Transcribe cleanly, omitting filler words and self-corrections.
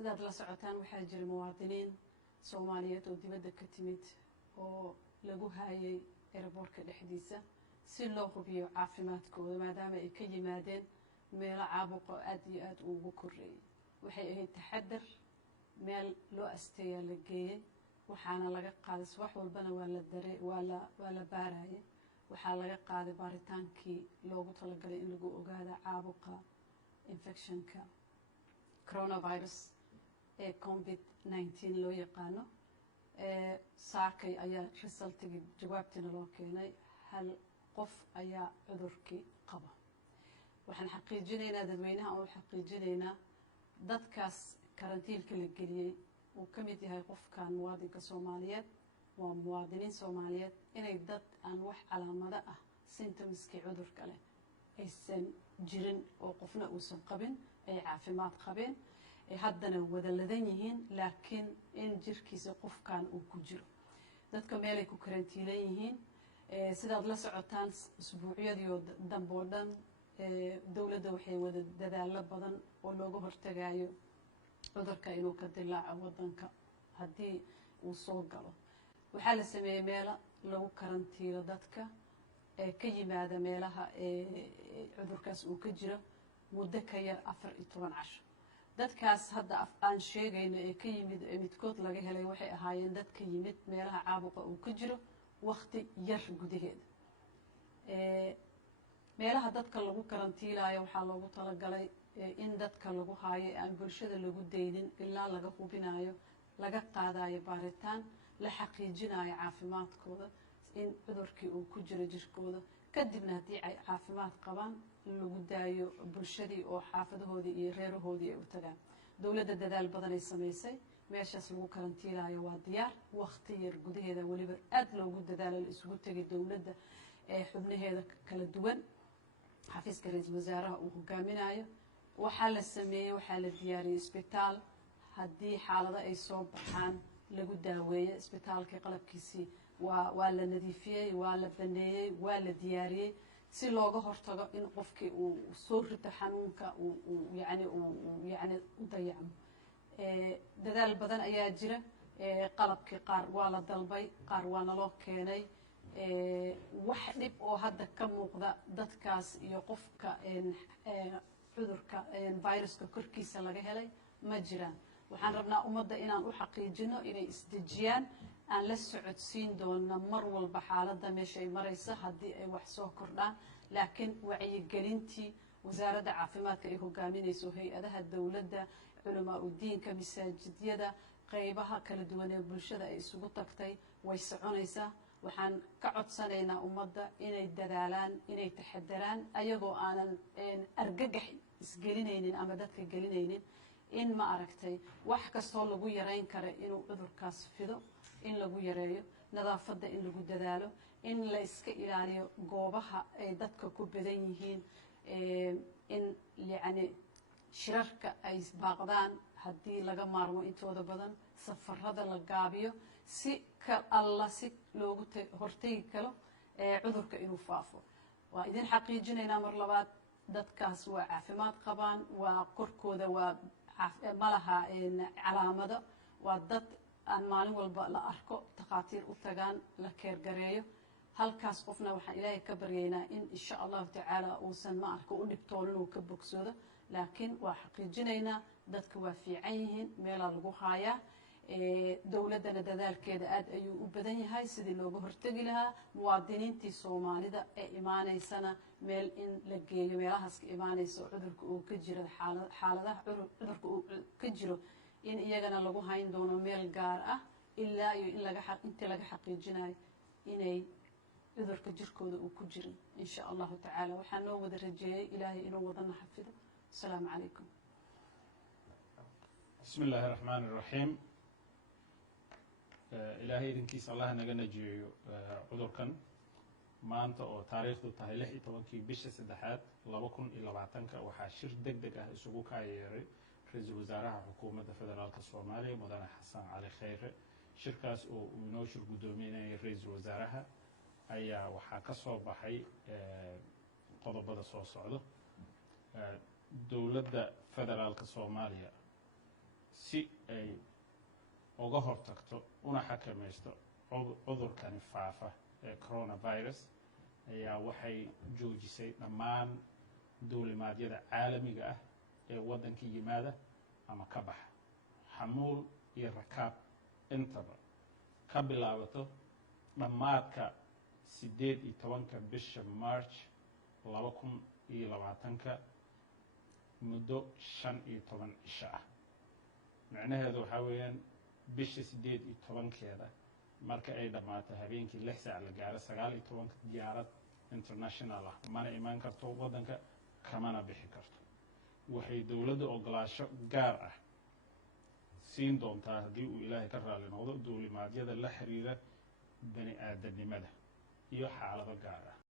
sidaad la socotaan waxaa jira muwaadiniin Soomaaliyeed oo dibadda ka timid oo lagu hayay airportka dhexdiisa si loo hubiyo caafimaadkooda maadaama ay ka yimaadeen meelo caabuqo aad iyo aad ugu koreeyay waxay ahayd taxadar meel loo asteeyaa la geeyay waxaana laga qaaday wax walbana waa la baarayay waxaa laga qaaday baaritaankii loogu talagalay in lagu ogaado caabuqa infectionka coronavirus ee COVID-19 loo yaqaano saakay ayaa resultigii jawaabtiina loo keenay hal qof ayaa cudurkii qaba waxaan xaqiijinaynaa dadweynaha oo xaqiijinaynaa dadkaas karantiilka la geliyay uu ka mid yahay qofkan muwaadinka Soomaaliyeed waa muwaadiniin Soomaaliyeed inay dad aan wax calaamado ah symptomskii cudurka leh aysan jirin oo qofna uusan qabin ay caafimaad qabeen haddana wada ladan yihiin laakiin in jirkiisa qofkan uu ku jiro dadka meel ay ku karantiilan yihiin sidaad la socotaan usbuucyadii dambe oo dhan dawladda waxay wada dadaalo badan oo looga hortagayo cudurka inuu ka dilaaco wadanka haddii uu soo galo waxaa la sameeyay meelo lagu karantiilo dadka ka yimaada meelaha cudurkaas uu ka jiro muddo ka yar 14 casho dadkaas hadda aan sheegayno ee ka yimid midkood laga helay waxay ahaayeen dad ka yimid meelaha caabuqa uu ka jiro waqti yar gudaheeda meelaha dadka lagu karantiilaayo waxaa loogu talagalay in dadka lagu haayo aan bulshada lagu daynin ilaa laga hubinayo laga qaadayo baaritaan la xaqiijinayo caafimaadkooda in cudurkii uu ku jiro jirkooda kadibna haddii ay caafimaad qabaan lagu daayo bulshadii oo xaafadahoodii iyo reerahoodii ay u tagaan dawladda dadaal badan ay samaysay meeshaas lagu karantiilaayo waa diyaar waqti yar gudaheeda weliba aad loogu dadaalo la isugu tegay dawladda xubnaheeda kala duwan xafiiska ra'iisul wasaaraha uu hogaaminayo waxaa la sameeyay waxaa la diyaariyay isbitaal haddii xaalado ay soo baxaan lagu daaweeyo isbitaalka qalabkiisii waa la nadiifiyey waa la baneeyey waa la diyaariyey si looga hortago in qofkii uu soo rito xanuunka yani u dayacmo dadaal badan ayaa jira qalabkii qaar waa la dalbay qaar waa naloo keenay wax dhib oo hadda ka muuqda dadkaas iyo qofka cudurka viruska korkiisa laga helay ma jiraan waxaan rabnaa ummadda inaan u xaqiijino inay isdejiyaan aan la socodsiin doona mar walba xaaladda meesha ay maraysa haddii ay wax soo kordhaan laakiin wacyigelintii wasaaradda caafimaadka ay hogaaminayso hay-adaha dawladda culamaa u diinka masaajidyada qaybaha kala duwan ee bulshada ay isugu tagtay way soconaysaa waxaan ka codsanaynaa ummadda inay dadaalaan inay taxadaraan ayagoo aanan argagax isgelinaynin ama dadka gelinaynin in ma aragtay wax kastoo lagu yareyn karo inuu cudurkaas fido in lagu yareeyo nadaafadda in lagu dadaalo in la iska ilaaliyo goobaha ay dadka ku badan yihiin in yacni shirarka ay baaqdaan haddii laga maarmo intooda badan safarada la gaabiyo si si loogu hortegi karo cudurka inuu faafo waa idin xaqiijinaynaa mar labaad dadkaas waa caafimaad qabaan waa korkooda waa malaha calaamado waa dad aan maalin walba la arko takhaatiir u tagaan la keergareeyo halkaas qofna waxaan ilaahay ka baryaynaa in insha allahu tacaala uusan ma arko u dhibtoonin uu ka bogsoodo laakiin waa xaqiijinaynaa dadka waa fiican yihiin meelaa lagu haayaa dawladdana dadaalkeeda aad ayuu u badan yahay sidii looga hortegi lahaa muwaadiniintii Soomaalida ee imaanaysana meel in la geeyo meelahaas ka imaanayso cudurka uu ka jiro xaaladaha cudurka uu ka jiro in iyagana lagu hayn doono meel gaar ah ilaa iyo in intii laga xaqiijinayo inay cudurka jirkooda uu ku jirin insha allahu tacaala waxaan noo wada rajeeyay ilaahay inuu wadana xafido asalaamu calaykum بسم الله الرحمن الرحيم إلهي إذنكيس الله نجنجيو عذركن ما أنت أو تاريخ تاهي لحي طبقي بيش سدحات لبكن إلا بعتنك وحاشر دق سبوك عيري رئيس وزراء حكومة فدرالك الصومالي مدن حسن علي خير شركاس أو منوشر قدومين رئيس وزراء أي وحاكسو بحي قضب بدا صوص عدو دولة فدرالك الصومالية si ay uga hortagto una xakamaysto cudurkani faafa ee coronavirus ayaa waxay joojisay dhammaan duulimaadyada caalamiga ah ee waddanka yimaada ama ka baxa xamuul iyo rakaab intaba ka bilaabato dhammaadka 18 bisha March 2020 muddo 15 cisho ah macnaheedu waxaa weeyaan bisha 18keeda marka ay dhammaato habeenkii 6 saac la gaaro 19 diyaarad international ah mana imaan karto waddanka kamana bixi karto waxay dowladda ogolaasho gaar ah siin doontaa haddii uu ilaahay ka raali noqdo duulimaadyada la xiriira bani aadanimada iyo xaalado gaar ah